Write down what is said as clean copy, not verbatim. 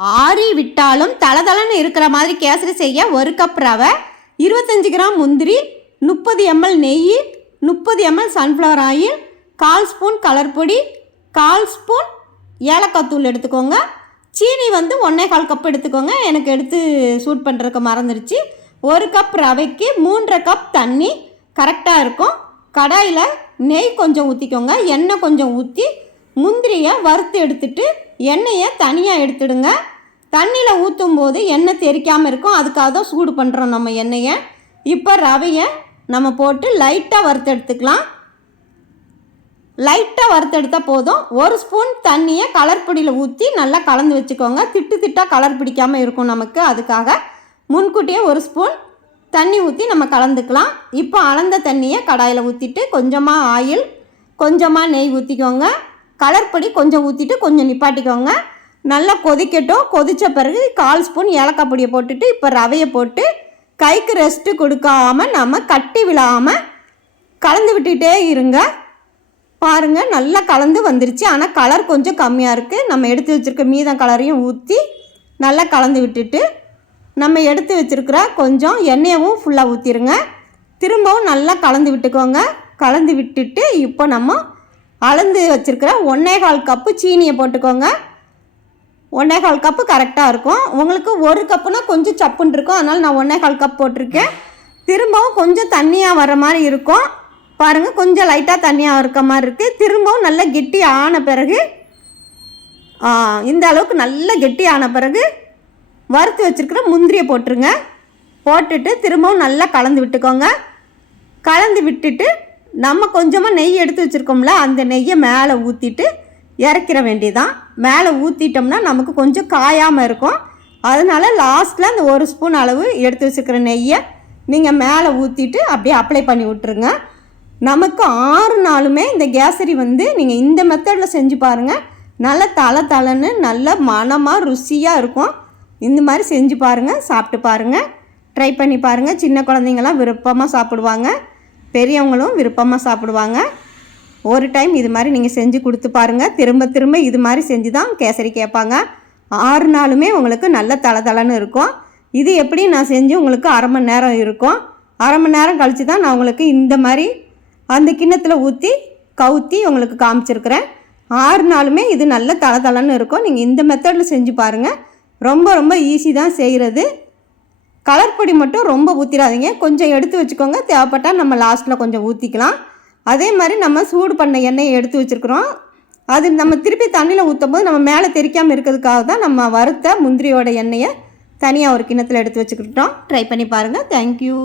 ஆறி விட்டாலும் தளதளன்னு இருக்கிற மாதிரி கேசரி செய்ய 1 கப் ரவை, 25 கிராம் முந்திரி, 30 ml நெய், 30 ml sunflower oil, 1/4 spoon colour பொடி, 1/4 ஸ்பூன் ஏலக்காய் தூள் எடுத்துக்கோங்க. சீனி 1/4 கப் எடுத்துக்கோங்க. எனக்கு எடுத்து சூட் பண்ணுறதுக்கு மறந்துடுச்சு. 1 கப் ரவைக்கு 3.5 கப் தண்ணி கரெக்டாக இருக்கும். கடாயில் நெய் கொஞ்சம் ஊற்றிக்கோங்க. எண்ணெய் கொஞ்சம் ஊற்றி முந்திரியை வறுத்து எடுத்துட்டு எண்ணெயை தனியாக எடுத்துடுங்க. தண்ணியில் ஊற்றும் போது எண்ணெய் தெறிக்காமல் இருக்கும். அதுக்காக தான் சூடு பண்ணுறோம் நம்ம எண்ணெயை. இப்போ ரவையை நம்ம போட்டு லைட்டாக வறுத்து எடுத்துக்கலாம். லைட்டாக வறுத்து எடுத்தால் போதும். 1 ஸ்பூன் தண்ணியை கலர் பொடியில் ஊற்றி நல்லா கலந்து வச்சுக்கோங்க. திட்டாக கலர் பிடிக்காமல் இருக்கும் நமக்கு. அதுக்காக முன்கூட்டியே 1 ஸ்பூன் தண்ணி ஊற்றி நம்ம கலந்துக்கலாம். இப்போ அளந்த தண்ணியை கடாயில் ஊற்றிட்டு கொஞ்சமாக ஆயில், கொஞ்சமாக நெய் ஊற்றிக்கோங்க. கலர் பொடி கொஞ்சம் ஊற்றிட்டு கொஞ்சம் நிப்பாட்டிக்கோங்க. நல்லா கொதிக்கட்டும். கொதித்த பிறகு 1/4 ஸ்பூன் ஏலக்காய் பொடியை போட்டுட்டு இப்போ ரவையை போட்டு கைக்கு ரெஸ்ட்டு கொடுக்காமல் நம்ம கட்டி விழாமல் கலந்து விட்டுகிட்டே இருங்க. பாருங்கள், நல்லா கலந்து வந்துருச்சு. ஆனால் கலர் கொஞ்சம் கம்மியாக இருக்குது. நம்ம எடுத்து வச்சுருக்க மீதம் கலரையும் ஊற்றி நல்லா கலந்து விட்டுட்டு நம்ம எடுத்து வச்சுருக்கிற கொஞ்சம் எண்ணெயவும் ஃபுல்லாக ஊற்றிடுங்க. திரும்பவும் நல்லா கலந்து விட்டுக்கோங்க. கலந்து விட்டுட்டு இப்போ நம்ம அளந்து வச்சுருக்கிற 1/4 கப்பு சீனியை போட்டுக்கோங்க. 1/4 கப்பு கரெக்டாக இருக்கும். உங்களுக்கு 1 கப்புனா கொஞ்சம் சப்புன்னு இருக்கும். அதனால் நான் 1/4 கப் போட்டிருக்கேன். திரும்பவும் கொஞ்சம் தண்ணியாக வர மாதிரி இருக்கும். பாருங்கள், கொஞ்சம் லைட்டாக தண்ணியாக இருக்க மாதிரி இருக்குது. திரும்பவும் நல்லா கெட்டி ஆன பிறகு இந்த அளவுக்கு நல்லா கெட்டி ஆன பிறகு வறுத்து வச்சுருக்கிற முந்திரியை போட்டுருங்க. போட்டுட்டு திரும்பவும் நல்லா கலந்து விட்டுக்கோங்க. கலந்து விட்டுட்டு நம்ம கொஞ்சமாக நெய் எடுத்து வச்சுருக்கோம்ல, அந்த நெய்யை மேலே ஊற்றிட்டு இறக்கிற வேண்டியதான். மேலே ஊற்றிட்டோம்னா நமக்கு கொஞ்சம் காயாமல் இருக்கும். அதனால் லாஸ்ட்டில் அந்த 1 ஸ்பூன் அளவு எடுத்து வச்சுருக்கிற நெய்யை நீங்கள் மேலே ஊற்றிட்டு அப்படியே அப்ளை பண்ணி விட்டுருங்க. நமக்கு 6 நாளுமே இந்த கேசரி நீங்கள் இந்த மெத்தடில் செஞ்சு பாருங்கள். நல்ல தளன்னு நல்ல மணமாக ருசியாக இருக்கும். இந்த மாதிரி செஞ்சு பாருங்கள், சாப்பிட்டு பாருங்கள், ட்ரை பண்ணி பாருங்கள். சின்ன குழந்தைங்களாம் விருப்பமாக சாப்பிடுவாங்க, பெரியவங்களும் விருப்பமாக சாப்பிடுவாங்க. ஒரு டைம் இது மாதிரி நீங்கள் செஞ்சு கொடுத்து பாருங்கள். திரும்ப திரும்ப இது மாதிரி செஞ்சு தான் கேசரி கேட்பாங்க. 6 நாளுமே உங்களுக்கு நல்ல தளன்னு இருக்கும். இது எப்படி நான் செஞ்சு உங்களுக்கு 1/2 மணி நேரம் இருக்கும். 1/2 மணி நேரம் கழித்து தான் நான் உங்களுக்கு இந்த மாதிரி அந்த கிண்ணத்தில் ஊற்றி கவுத்தி உங்களுக்கு காமிச்சிருக்கிறேன். 6 நாளுமே இது நல்ல தளன்னு இருக்கும். நீங்கள் இந்த மெத்தடில் செஞ்சு பாருங்கள். ரொம்ப ரொம்ப ஈஸி தான் செய்கிறது. கலர் பொடி மட்டும் ரொம்ப ஊற்றிடாதீங்க. கொஞ்சம் எடுத்து வச்சுக்கோங்க. தேவைப்பட்டால் நம்ம லாஸ்ட்டில் கொஞ்சம் ஊற்றிக்கலாம். அதே மாதிரி நம்ம சூடு பண்ண எண்ணெயை எடுத்து வச்சுருக்குறோம். அது நம்ம திருப்பி தண்ணியில் ஊற்றும் போது நம்ம மேலே தெரிக்காமல் இருக்கிறதுக்காக தான் நம்ம வறுத்த முந்திரியோட எண்ணெயை தனியாக ஒரு கிண்ணத்தில் எடுத்து வச்சுக்கிட்டோம். ட்ரை பண்ணி பாருங்கள். தேங்க்யூ.